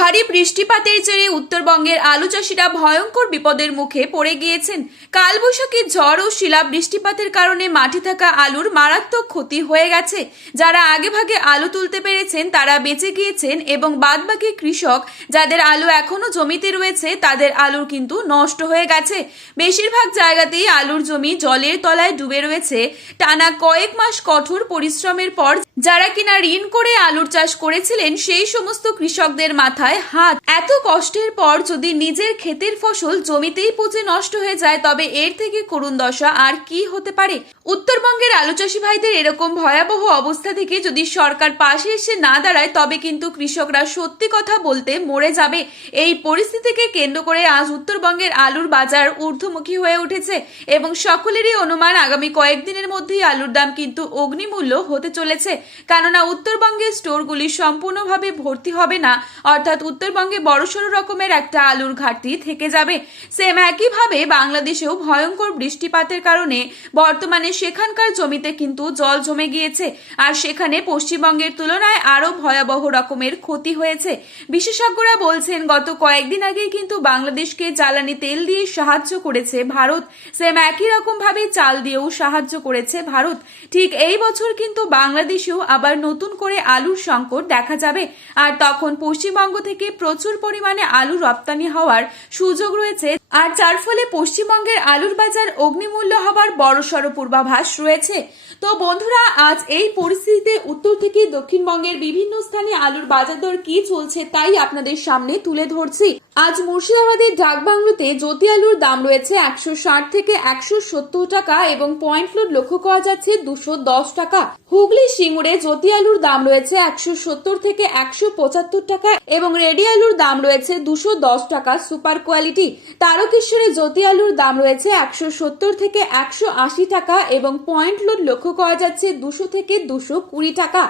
ভারী বৃষ্টিপাতের জেরে উত্তরবঙ্গের আলু চাষিরা ভয়ঙ্কর বিপদের মুখে পড়ে গিয়েছেন। কালবৈশাখী ঝড় ও শিলা বৃষ্টিপাতের কারণে মাঠে থাকা আলুর মারাত্মক ক্ষতি হয়ে গেছে। যারা আগেভাগে আলু তুলতে পেরেছেন তারা বেঁচে গিয়েছেন এবং বাদবাকি কৃষক যাদের আলু এখনো জমিতে রয়েছে তাদের আলুর কিন্তু নষ্ট হয়ে গেছে। বেশিরভাগ জায়গাতেই আলুর জমি জলের তলায় ডুবে রয়েছে। টানা কয়েক মাস কঠোর পরিশ্রমের পর যারা কিনা ঋণ করে আলুর চাষ করেছিলেন সেই সমস্ত কৃষকদের মাথায় হাত। এত কষ্টের পর যদি নিজের ক্ষেতের ফসল জমিতেই পচে নষ্ট হয়ে যায় তবে এর থেকে করুণ দশা আর কি হতে পারে। উত্তরবঙ্গের আলু চাষী ভাইদের এরকম ভয়াবহ অবস্থা থেকে যদি সরকার পাশে এসে না দাঁড়ায় তবে কিন্তু কৃষকরা সত্যি কথা বলতে মরে যাবে। এই পরিস্থিতিকে কেন্দ্র করে আজ উত্তরবঙ্গের আলুর বাজার ঊর্ধ্বমুখী হয়ে উঠেছে এবং সকলেরই অনুমান আগামী কয়েকদিনের মধ্যেই আলুর দাম কিন্তু অগ্নিমূল্য হতে চলেছে। কেননা উত্তরবঙ্গের স্টোরগুলি সম্পূর্ণভাবে ভর্তি হবে না, অর্থাৎ উত্তরবঙ্গে বড়সড় রকমের একটা আলুর ঘাটতি থেকে যাবে। সেম একইভাবে বাংলাদেশেও ভয়ঙ্কর বৃষ্টিপাতের কারণে বর্তমানে সেখানকার জমিতে কিন্তু জল জমে গিয়েছে আর সেখানে পশ্চিমবঙ্গের তুলনায় আরো ভয়াবহ রকমের ক্ষতি হয়েছে। বিশেষজ্ঞরা বলছেন গত কয়েকদিন আগেই কিন্তু বাংলাদেশকে জ্বালানি তেল দিয়ে সাহায্য করেছে ভারত, সেম একই রকম ভাবে চাল দিয়েও সাহায্য করেছে ভারত। ঠিক এই বছর কিন্তু বাংলাদেশেও আবার নতুন করে আলুর সংকট দেখা যাবে আর তখন পশ্চিমবঙ্গ থেকে প্রচুর পরিমাণে আলু রপ্তানি হওয়ার সুযোগ রয়েছে আর যার ফলে পশ্চিমবঙ্গের আলুর বাজার অগ্নিমূল্য হবার বড়সড় পূর্বাভাস রয়েছে। তো বন্ধুরা, আজ এই পরিস্থিতিতে উত্তর থেকে দক্ষিণবঙ্গের বিভিন্ন স্থানে আলুর বাজার দর কি চলছে তাই আপনাদের সামনে তুলে ধরছি। আজ মুর্শিদাবাদের ডাকবাংলোতে জ্যোতি আলুর দাম রয়েছে 160 থেকে 170 টাকা এবং পয়েন্ট লোড লক্ষ্য করা যাচ্ছে 210 টাকা। হুগলি সিঙ্গুরে জ্যোতি আলুর দাম রয়েছে 170 থেকে 175 টাকা এবং রেডি আলুর দাম রয়েছে 210 টাকা সুপার কোয়ালিটি। তারকেশ্বরে জ্যোতি আলুর দাম রয়েছে 170 থেকে 180 টাকা এবং পয়েন্ট লোড লক্ষ্য করা যাচ্ছে 200 থেকে 220 টাকা।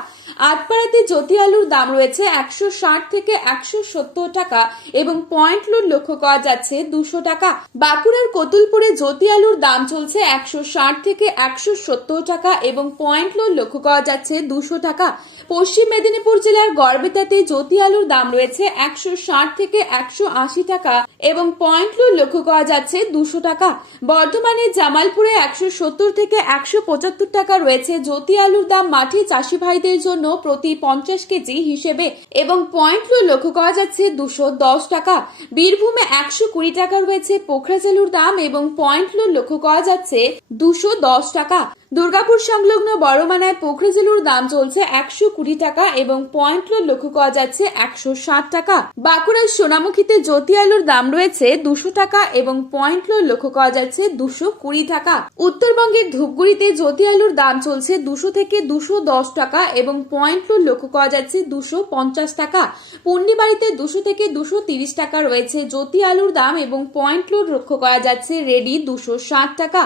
আটপাড়াতে জ্যোতি আলুর দাম রয়েছে 160 থেকে 170 টাকা এবং পয়েন্ট লোড লক্ষ্য করা যাচ্ছে 200 টাকা। বাঁকুড়ার কতুলপুরে জ্যোতি আলুর দাম চলছে 160 থেকে 170 টাকা এবং পয়েন্ট লোড লক্ষ্য করা যাচ্ছে 200 টাকা। পশ্চিম মেদিনীপুর জেলার গড়বেতাতে জ্যোতি আলুর দাম রয়েছে 160 থেকে 180 টাকা এবং পয়েন্ট লোড লক্ষ্য করা যাচ্ছে 200 টাকা। বর্ধমানে জামালপুরে 170 থেকে 175 টাকা রয়েছে জ্যোতি আলুর দাম মাঠে চাষি ভাইদের জন্য প্রতি 50 কেজি হিসেবে এবং পয়েন্ট লোড লক্ষ্য করা যাচ্ছে 210 টাকা। বীরভূমে 120 টাকা রয়েছে পোখরাজ আলুর দাম এবং পয়েন্ট লোড লক্ষ্য করা যাচ্ছে 210 টাকা। দুর্গাপুর সংলগ্ন বড়মানায় পোখরাজ আলুর দাম চলছে 120 টাকা এবং পয়েন্ট লোড লক্ষ্য করা যাচ্ছে 160 টাকা। বাঁকুড়ার সোনামুখীতে জ্যোতি আলুর দাম রয়েছে 200 টাকা এবং পয়েন্ট লোড লক্ষ্য করা যাচ্ছে 220 টাকা। উত্তরবঙ্গের ধূপগুড়িতে জ্যোতি আলুর দাম চলছে 200 থেকে 210 টাকা এবং পয়েন্ট লোড লক্ষ্য করা যাচ্ছে 250 টাকা। পুন্ডিবাড়িতে 200 থেকে 230 টাকা রয়েছে জ্যোতি আলুর দাম এবং পয়েন্ট লোড লক্ষ্য করা যাচ্ছে রেডি 260 টাকা।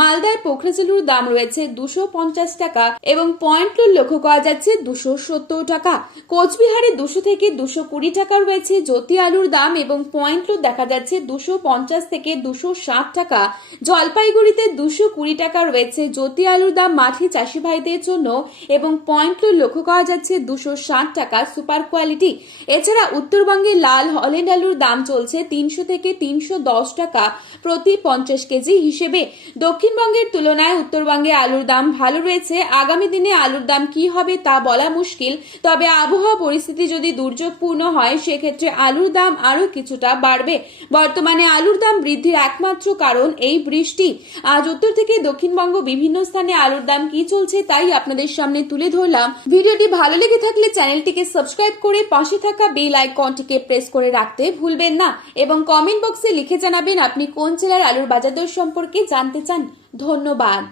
মালদায় পোখরাজ আলুর দাম রয়েছে 250 টাকা এবং পয়েন্ট লোড লক্ষ্য করা যাচ্ছে 270 টাকা। কোচবিহারে 200 থেকে 220 টাকা রয়েছে জ্যোতি আলুর দাম এবং পয়েন্ট লোড দেখা যাচ্ছে 250 থেকে 260 টাকা। জলপাইগুড়িতে 220 টাকা রয়েছে জ্যোতি আলুর দাম মাঠে চাষি ভাইদের জন্য এবং পয়েন্ট লোড লক্ষ্য করা যাচ্ছে 260 টাকা সুপার কোয়ালিটি। এছাড়া উত্তরবঙ্গে লাল হল্যান্ড আলুর দাম চলছে 300 থেকে 310 টাকা প্রতি 50 কেজি হিসেবে। দক্ষিণবঙ্গের তুলনায় উত্তরবঙ্গে আলুর দাম ভালো রয়েছে। আগামী দিনে আলুর দাম কি হবে তা বলা মুশকিল, তবে আবহাওয়া পরিস্থিতি যদি দুর্যোগপূর্ণ হয় সেক্ষেত্রে আলুর দাম আরো কিছুটা বাড়বে। বর্তমানে আলুর দাম বৃদ্ধির একমাত্র কারণ এই বৃষ্টি। আজ উত্তর থেকে দক্ষিণবঙ্গ বিভিন্ন স্থানে আলুর দাম কি চলছে তাই আপনাদের সামনে তুলে ধরলাম। ভিডিওটি ভালো লেগে থাকলে চ্যানেলটিকে সাবস্ক্রাইব করে পাশে থাকা বেল আইকনটিকে প্রেস করে রাখতে ভুলবেন না এবং কমেন্ট বক্সে লিখে জানাবেন আপনি কোন জেলার আলুর বাজার দর সম্পর্কে জানতে চান। ধন্যবাদ।